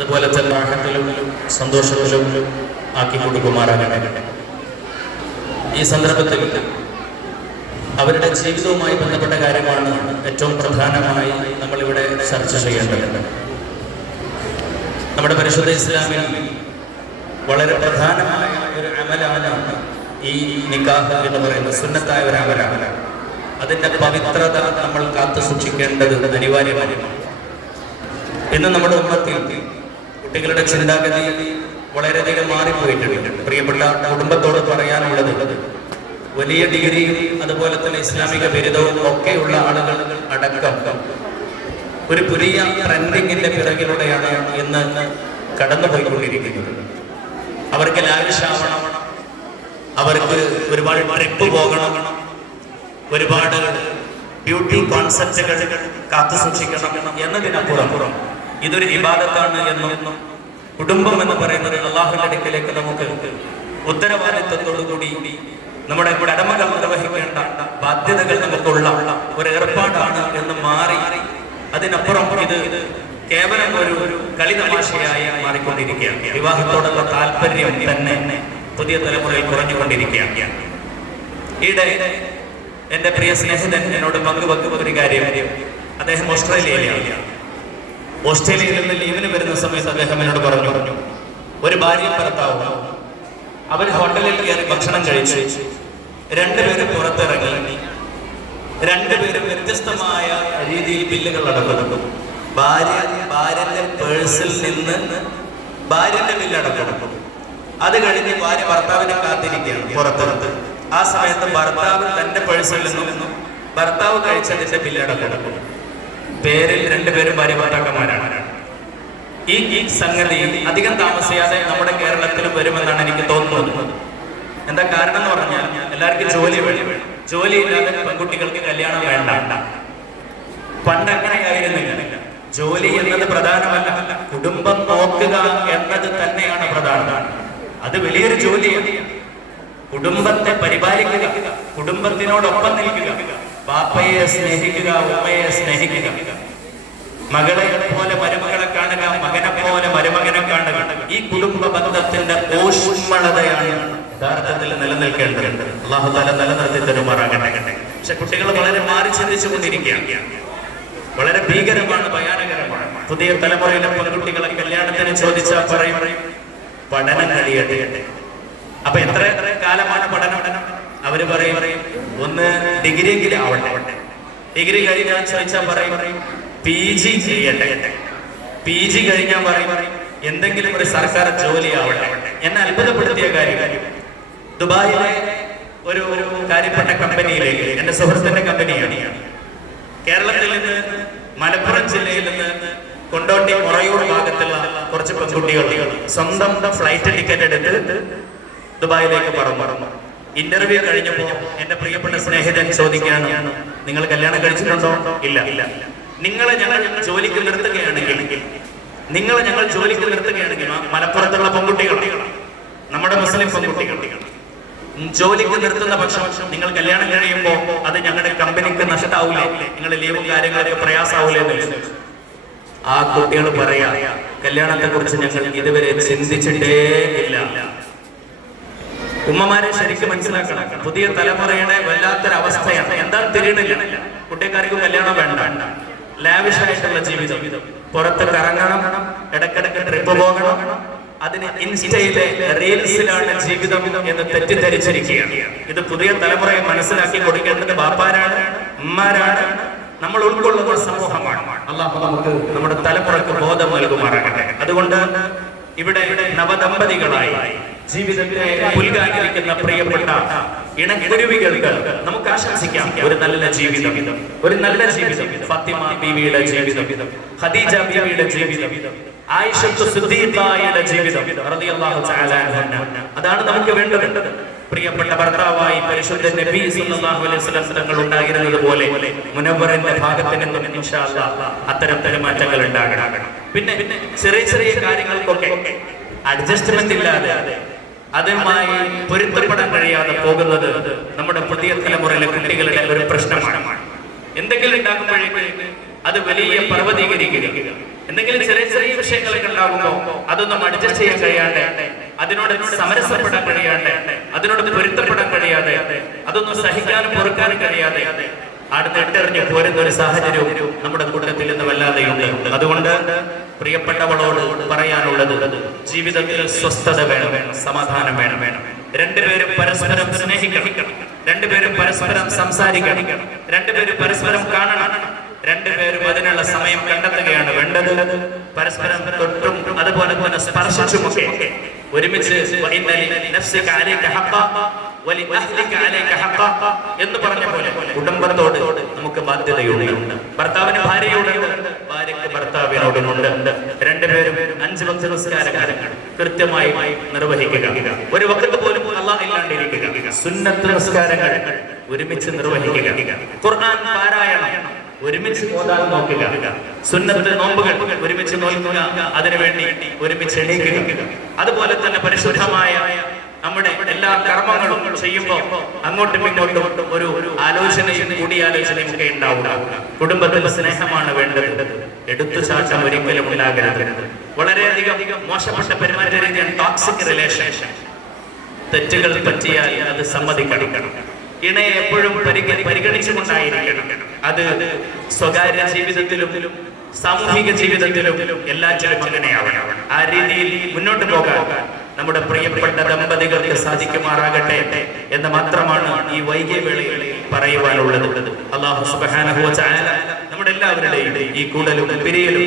അതുപോലെ തന്നെ ആഹത്തിലും സന്തോഷത്തിലും ആക്കി കൊടുക്കുമാറാകട്ടെ. ഈ സന്ദർഭത്തിൽ അവരുടെ ജീവിതവുമായി ബന്ധപ്പെട്ട കാര്യമാണ് ഏറ്റവും പ്രധാനമായി നമ്മളിവിടെ ചർച്ച ചെയ്യേണ്ടത്. നമ്മുടെ പരിശുദ്ധ ഇസ്ലാമിൽ വളരെ പ്രധാനമായ ഒരു അമലാണ് ഈ നിക്കാഹ് എന്ന് പറയുന്ന സുന്നത്തായ ഒരു അമലാണ്. അതിന്റെ പവിത്രത നമ്മൾ കാത്തു സൂക്ഷിക്കേണ്ടത് അനിവാര്യമാണ്. ഇന്ന് നമ്മുടെ ഉമ്മത്തിൽ കുട്ടികളുടെ ചിന്താഗതി വളരെയധികം മാറിപ്പോയിട്ടുണ്ട്. പ്രിയപ്പെട്ട കുടുംബത്തോട് പറയാനുള്ളത് വലിയ ഡിഗ്രിയും അതുപോലെ തന്നെ ഇസ്ലാമിക ബിരുദവും ഒക്കെയുള്ള ആളുകൾ അടക്കം ഒരു പുതിയ ട്രെൻഡിങ്ങിന്റെ പിറകിലൂടെയാണ് ഇന്ന് കടന്നുപോയിക്കൊണ്ടിരിക്കുന്നത്. അവർക്ക് ലാവിഷാവണം അവർക്ക് ഒരുപാട് ട്രിപ്പ് പോകണം. ഒരുപാട് ബ്യൂട്ടി കോൺസെപ്റ്റുകൾ കാത്തു സൂക്ഷിക്കണം എന്നതിനപ്പുറം ഇതൊരു വിവാദത്താണ് എന്നും കുടുംബം എന്ന് പറയുന്നത് അള്ളാഹുവിന്റെ അടുക്കലേക്ക് നമുക്ക് ഉത്തരവാദിത്വത്തോടുകൂടി നമ്മുടെ കടമകൾ നിർവഹിക്കേണ്ട ബാധ്യതകൾ നമുക്കുള്ള ഒരു ഏർപ്പാടാണ് എന്ന് മാറി അതിനപ്പുറം ഇത് കേവലം ഒരു ഒരു കളി തമാശയായി മാറിക്കൊണ്ടിരിക്കുകയാണ്. വിവാഹത്തോടുള്ള താല്പര്യം തന്നെ പുതിയ തലമുറയിൽ കുറഞ്ഞുകൊണ്ടിരിക്കുകയാണ്. ഈയിടെ എന്റെ പ്രിയ സ്നേഹിതൻ എന്നോട് പങ്കുവെക്കുന്ന ഒരു കാര്യം അദ്ദേഹം ഓസ്ട്രേലിയയിലാണ്. ഓസ്ട്രേലിയയിൽ നിന്ന് ലീവിന് വരുന്ന സമയത്ത് അദ്ദേഹം എന്നോട് പറഞ്ഞു ഒരു ഭാര്യ ഭർത്താവ് അവർ ഹോട്ടലിൽ കയറി ഭക്ഷണം കഴിച്ചു രണ്ടുപേരും പുറത്തിറങ്ങി രണ്ടുപേരും വ്യത്യസ്തമായ രീതിയിൽ ബില്ലുകൾ അടക്കുന്നു. ഭാര്യ ഭാര്യന്റെ പേഴ്സിൽ നിന്ന് ഭാര്യന്റെ ബില്ല് അടക്കണം അത് കഴിഞ്ഞ് ഭാര്യ ഭർത്താവിനെ കാത്തിരിക്കുകയാണ് പുറത്തിറത്ത് ആ സമയത്ത് ഭർത്താവ് തന്റെ പേഴ്സിൽ നിന്നും ഭർത്താവ് കഴിച്ചതിന്റെ ബില്ല് അടക്കണം പേരിൽ രണ്ടുപേരും ഭാര്യ ഭർത്താക്കന്മാരാണ്. ഈ ഈ സംഗതി അധികം താമസിയാതെ നമ്മുടെ കേരളത്തിലും വരുമെന്നാണ് എനിക്ക് തോന്നുന്നത്. എന്താ കാരണം എന്ന് പറഞ്ഞാൽ എല്ലാവർക്കും ജോലി വേണം. ജോലി ഇല്ലാതെ പെൺകുട്ടികൾക്ക് കല്യാണം വേണ്ട. പണ്ട് അങ്ങനെയായിരുന്നില്ല ജോലി എന്നത് പ്രധാനമല്ല. കുടുംബം നോക്കുക എന്നത് തന്നെയാണ് പ്രധാനം. അത് വലിയൊരു ജോലിയാണ്. കുടുംബത്തെ പരിപാലിക്കുക കുടുംബത്തിനോടൊപ്പം നിൽക്കുക. പാപ്പയെ സ്നേഹിക്കുക ഉമ്മയെ സ്നേഹിക്കുക. മകളെ പോലെ മരുമകളെ കാണുക മകനെ പോലെ മരുമകനെ കാണുക. ഈ കുടുംബ ബന്ധത്തിന്റെ ഊഷ്മളതയാണ് യഥാർത്ഥത്തിൽ നിലനിൽക്കേണ്ടത്. അള്ളാഹു തല നിലനിർത്തി തരുമാറാകട്ടെ. പക്ഷെ കുട്ടികൾ വളരെ മാറി ചിന്തിച്ചു കൊണ്ടിരിക്കുകയാണ് വളരെ ഭീകരമാണ് ഭയാനകരമാണ്. പുതിയ തലമുറയിലെ പെൺകുട്ടികളെ കല്യാണത്തിന് ചോദിച്ചാൽ പറയും പഠനം കഴിയട്ടെ. അപ്പൊ എത്ര എത്ര കാലമാണ് പഠനം? അവർ പറയും ഒന്ന് ഡിഗ്രി എങ്കിലും ആവട്ടെ. ഡിഗ്രി കഴിഞ്ഞാൽ ചോദിച്ചാൽ പറയും പി ജി ചെയ്യട്ടെ. പി ജി കഴിഞ്ഞാൽ പറയും എന്തെങ്കിലും ഒരു സർക്കാർ ജോലി ആവട്ടെ എന്നെ അത്ഭുതപ്പെടുത്തിയ കാര്യം ദുബായിലെ ഒരു ഒരു കാര്യപ്പെട്ട കമ്പനിയിലേക്ക് എന്റെ സുഹൃത്തിന്റെ കമ്പനിയാണ്. കേരളത്തിൽ നിന്ന് മലപ്പുറം ജില്ലയിൽ നിന്ന് കൊണ്ടോട്ടി മുറയൂർ ഭാഗത്തുള്ള കുറച്ച് പെൺകുട്ടികൾ സ്വന്തം ഫ്ലൈറ്റ് ടിക്കറ്റ് എടുത്ത് ദുബായിലേക്ക് പറന്നു. ഇന്റർവ്യൂ കഴിഞ്ഞപ്പോ എന്റെ പ്രിയപ്പെട്ട സ്നേഹിതൻ ചോദിക്കുകയാണ് നിങ്ങൾ കല്യാണം കഴിച്ചിട്ടുണ്ടോ? ഇല്ല. ഇല്ല നിങ്ങളെ ഞങ്ങൾ ജോലിക്ക് നിർത്തുകയാണെങ്കിൽ നിങ്ങളെ ഞങ്ങൾ ജോലിക്ക് നിർത്തുകയാണെങ്കിൽ മലപ്പുറത്തുള്ള പെൺകുട്ടികൾ നമ്മുടെ മുസ്ലിം പെൺകുട്ടികൾ ജോലിക്ക് നിർത്തുന്ന പക്ഷം നിങ്ങൾ കല്യാണം കഴിയുമ്പോൾ അത് ഞങ്ങളുടെ കമ്പനിക്ക് നഷ്ടാവൂലേ? നിങ്ങൾ ലീവും കാര്യങ്ങളൊക്കെ പ്രയാസാവൂലേ എന്ന് ആ കുട്ടികൾ പറയാ കല്യാണത്തെ കുറിച്ച് ഞങ്ങൾ ഇതുവരെ ചിന്തിച്ചിട്ടേ ഇല്ല. ഉമ്മമാരെ ശരിക്കും മനസ്സിലാക്കണം. പുതിയ തലമുറയുടെ വല്ലാത്തൊരവസ്ഥയാണ്. എന്താ തിരിയണില്ല. കുട്ടിക്കാർക്ക് കല്യാണം വേണ്ട. ലാവിഷായിട്ടുള്ള ജീവിതം. പുറത്ത് കറങ്ങണം ഇടക്കിടക്ക് ട്രിപ്പ് പോകണം. അതിന് ഇൻസ്റ്റയിലെ റീൽസിലാണ് ജീവിതം എന്ന് തെറ്റിദ്ധരിച്ചിരിക്കുകയാണ്. ഇത് പുതിയ തലമുറയെ മനസ്സിലാക്കി കൊടുക്കേണ്ടത് ബാപ്പാരാണ് ഉമ്മാരാണ്. നമ്മൾ ഉൾക്കൊള്ളുന്ന സമൂഹമാണ്. അള്ളാഹു നമുക്ക് നമ്മുടെ തലമുറയ്ക്ക് ബോധം നൽകുമാറാകട്ടെ. അതുകൊണ്ട് ഇവിടെ നവദമ്പതികളായി. ജീവിതത്തെ പുൽകാനിരിക്കുന്ന പ്രിയപ്പെട്ട ഇണക്കുരുവികൾക്ക് നമുക്ക് ആശംസിക്കാം. ഒരു നല്ല ജീവിതം ഒരു നല്ല ജീവിതം. ഫാത്തിമ ബീവിയുടെ ജീവിതം ഖദീജ ബീവിയുടെ ജീവിതം ആയിഷത്തു സിദ്ദീഖായുടെ ജീവിതം അതാണ് നമുക്ക് വേണ്ടത്. പ്രിയപ്പെട്ട ഭർത്താവായി പരിശുദ്ധ നബി സല്ലല്ലാഹു അലൈഹി വസല്ലം തങ്ങൾ ഉണ്ടായിരുന്നത് പോലെ മുനവ്വറിന്റെ ഭാഗത്ത് നിന്നും ഇൻഷാ അല്ലാഹ് മാറ്റങ്ങൾ ഉണ്ടാകണം. പിന്നെ പിന്നെ ചെറിയ ചെറിയ കാര്യങ്ങൾക്കൊക്കെ അഡ്ജസ്റ്റ്മെന്റ് ഇല്ലാതെ അതുമായി പൊരുത്തപ്പെടാൻ കഴിയാതെ പോകുന്നത് നമ്മുടെ പുതിയ തലമുറയിലെ കുട്ടികളുടെ ഒരു പ്രശ്നമാണ്. എന്തെങ്കിലും ഉണ്ടാകുമ്പോഴേക്കും അത് വലിയ പർവതീകരിക്കുക. എന്തെങ്കിലും ചെറിയ ചെറിയ വിഷയങ്ങളൊക്കെ ഉണ്ടാകുമ്പോൾ അതൊന്നും അഡ്ജസ്റ്റ് ചെയ്യാൻ കഴിയാണ്ട് അതിനോട് സമരസപ്പെടാൻ കഴിയാതെ അതിനോട് പൊരുത്തപ്പെടാൻ കഴിയാതെ അതൊന്നും സഹിക്കാനും പൊറുക്കാനും കഴിയാതെ അടുത്ത് ഇട്ടെറിഞ്ഞ് പോരുന്ന ഒരു സാഹചര്യവും നമ്മുടെ കൂട്ടത്തിൽ ഇന്ന് വല്ലാതെയുണ്ട്. അതുകൊണ്ട് പ്രിയപ്പെട്ടവളോട് പറയാനുള്ളത് ജീവിതത്തിൽ സ്വസ്ഥത വേണം സമാധാനം വേണം. വേണം രണ്ടുപേരും പരസ്പരം സ്നേഹിക്കണം. രണ്ടുപേരും പരസ്പരം സംസാരിക്കണം. രണ്ടുപേരും പരസ്പരം കാണണം. രണ്ടുപേരും അതിനുള്ള സമയം കണ്ടെത്തുകയാണ് വേണ്ടത്. പരസ്പരം തൊട്ടും അതുപോലെ തന്നെ സ്പർശിച്ചുമൊക്കെ ഒരുമിച്ച് എന്ന് പറഞ്ഞ പോലെ കുടുംബത്തോട് നമുക്ക് ബാധ്യതയുണ്ട്. ഭർത്താവിന് ഭാര്യയോടുണ്ട് ഭാര്യയ്ക്ക് ഭർത്താവിനോടുമുണ്ട്. രണ്ടുപേരും അഞ്ച് ഭക്ത നിസ്കാരങ്ങൾ കൃത്യമായി നിർവഹിക്കുക. ഒരു വക്കത്ത് പോലും അള്ളാഹ് ഇല്ലാണ്ടിരിക്കുക. സുന്നത്ത് നിസ്കാരങ്ങൾ ഒരുമിച്ച് നിർവഹിക്കുക. ഖുർആൻ പാരായണം. ഒരുമിച്ച് ഓതാൻ നോക്കുക. സുന്നത്ത് നോമ്പുകൾ ഒരുമിച്ച് നോക്കുക അതിനുവേണ്ടി ഒരുമിച്ച് എണീക്കുക. അതുപോലെ തന്നെ പരിശുദ്ധമായ നമ്മുടെ എല്ലാ കർമ്മങ്ങളും ചെയ്യുമ്പോൾ അങ്ങോട്ടും ഇങ്ങോട്ടും ഒരു ആലോചനയും കൂടിയാലോചനയും ഒക്കെ ഉണ്ടാവുക. കുടുംബത്തിൽ സ്നേഹമാണ് വേണ്ടത്. എടുത്തു എടുത്തുചാട്ടം ഒരിക്കലും ഉണ്ടാകരുത്. വളരെയധികം മോശപ്പെട്ട പെരുമാറ്റ രീതിയാണ് ടോക്സിക് റിലേഷൻ തെറ്റുകൾ പറ്റിയാൽ അത് സമ്മതിക്കണം. ഇണയെ എപ്പോഴും പരിഗ- പരിഗണിച്ചുകൊണ്ടായിരിക്കണം. അത് സ്വകാര്യ ജീവിതത്തിലും സാമൂഹിക ജീവിതത്തിലും എല്ലാറ്റിലും അങ്ങനെയാവണം ആ രീതിയിൽ മുന്നോട്ട് പോകാൻ നമ്മുടെ പ്രിയപ്പെട്ട ദമ്പതികൾക്ക് സാധിക്കുമാറാകട്ടെ എന്ന് മാത്രമാണ് ഈ വൈകിയ വേളയിൽ പറയുവാനുള്ളത്. അള്ളാഹു നമ്മുടെ എല്ലാവരുടെയും ഈ കൂടലും പിരിയലും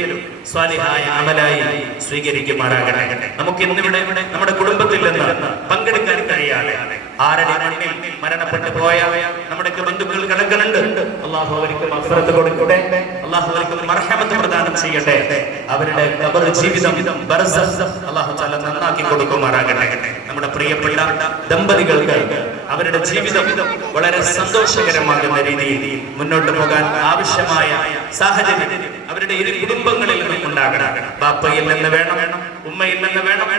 സ്വാലിഹായ അമലായി സ്വീകരിക്കുമാറാകട്ടെ. നമുക്ക് ഇന്നിവിടെ നമ്മുടെ കുടുംബത്തിൽ നിന്ന് പങ്കെടുക്കാൻ കഴിയാതെ ആരുടെ മരണപ്പെട്ടു പോയ നമ്മുടെ ബന്ധുക്കൾ കിടക്കുന്നുണ്ട്. അള്ളാഹു അവർക്ക് മഫ്റത്ത് കൊടുക്കട്ടെ. അള്ളാഹു അവർക്ക് മർഹമത്ത് പ്രദാനം ചെയ്യട്ടെ. അവരുടെ ഖബർ ജീവിതം ബർസഖ് അള്ളാഹു തആല നന്നാക്കി കൊടുക്കുമാറാകട്ടെ. നമ്മുടെ പ്രിയപ്പെട്ട ദമ്പതികൾക്ക് അവരുടെ ജീവിതം വളരെ സന്തോഷകരമാകുന്ന രീതിയിൽ മുന്നോട്ട് പോകാൻ ആവശ്യമായ സാഹചര്യം അവരുടെ ഇരു കുടുംബങ്ങളിൽ നിന്നും ഉണ്ടാകണം. ബാപ്പയിൽ നിന്ന് വേണം ഉമ്മയിൽ നിന്ന് വേണം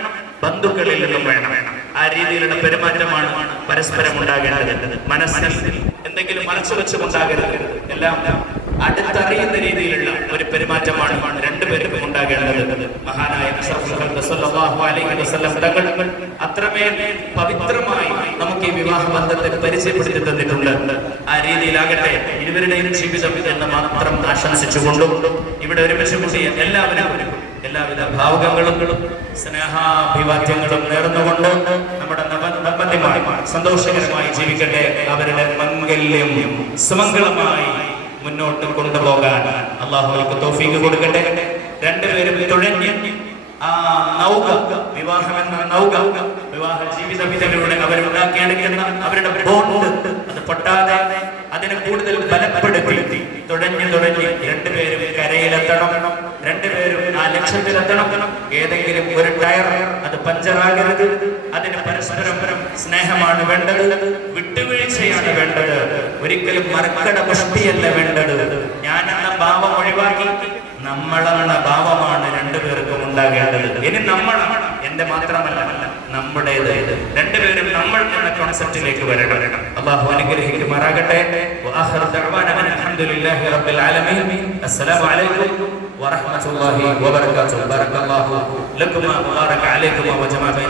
ബന്ധുക്കളിൽ നിന്നും വേണം. ആ രീതിയിലുള്ള പെരുമാറ്റമാണ് പരസ്പരം ഉണ്ടാകേണ്ടത്. മനസ്സിൽ എന്തെങ്കിലും മറച്ചു വെച്ച് ഉണ്ടാകരുത് എല്ലാം അടുത്തറിയുന്ന രീതിയിലുള്ള ഒരു പെരുമാറ്റമാണ് രണ്ടുപേർക്കും ഉണ്ടാകേണ്ടത്. മഹാനായ തങ്ങൾ അത്രമേൽ പവിത്രമായി നമുക്ക് ഈ വിവാഹ ബന്ധത്തെ പരിചയപ്പെടുത്തി തന്നിട്ടുണ്ട്. ആ രീതിയിലാകട്ടെ ഇരുവരുടെയും ജീവിതം എന്ന് മാത്രം ആശംസിച്ചുകൊണ്ടും ഇവിടെ ഒരുമിച്ച് കൂട്ടിയ എല്ലാവരും എല്ലാവിധ ഭാവുകങ്ങളും സ്നേഹാഭിവാദ്യങ്ങളും നേർന്നുകൊണ്ട് നമ്മുടെ ദമ്പതിമാർ സന്തോഷകരമായി ജീവിക്കട്ടെ. അവരുടെ മംഗല്യം സുമംഗളമായി മുന്നോട്ട് കൊണ്ടുപോകാൻ അള്ളാഹുലേക്ക് തോഫീക്ക് കൊടുക്കട്ടെ. രണ്ടുപേരും തുഴഞ്ഞ് ആ നൗക വിവാഹം എന്ന നൗക വിവാഹ ജീവിത വിധങ്ങളിലൂടെ അവരുണ്ടാക്കിയെടുക്കുന്ന അവരുടെ ബോണ്ട് അത് പൊട്ടാതെ അതിനെ കൂടുതൽ ബലപ്പെടുത്തി തുടങ്ങി തുടങ്ങി രണ്ടുപേരും കരയിലെത്തണം രണ്ടുപേരും ആ ലക്ഷ്യത്തിലെത്തണം. ഏതെങ്കിലും ഒരു ടയർ അത് പഞ്ചറാകരുത് അതിന് പരസ്പരം സ്നേഹമാണ് വേണ്ടത് വിട്ടുവീഴ്ചയാണ് വേണ്ടത്. ഒരിക്കലും മറക്കട പുഷ്ടിയല്ല വേണ്ടത്. ഞാനെന്ന ഭാവം ഒഴിവാക്കി നമ്മളെന്ന ഭാവമാണ് രണ്ടുപേർക്കും ഉണ്ടാകേണ്ടത് ഇനി നമ്മളാണ് എന്റെ മാത്രമല്ല നമ്മുടേത് രണ്ടുപേരും നമ്മൾ എന്ന കോൺസെപ്റ്റിലേക്ക് വരണം അള്ളാഹു അനുഗ്രഹിക്കുമാറാകട്ടെ وآخر دعوانا أن الحمد لله رب العالمين السلام عليكم ورحمة الله وبركاته بارك الله لكم وبارك عليكم وجمع بين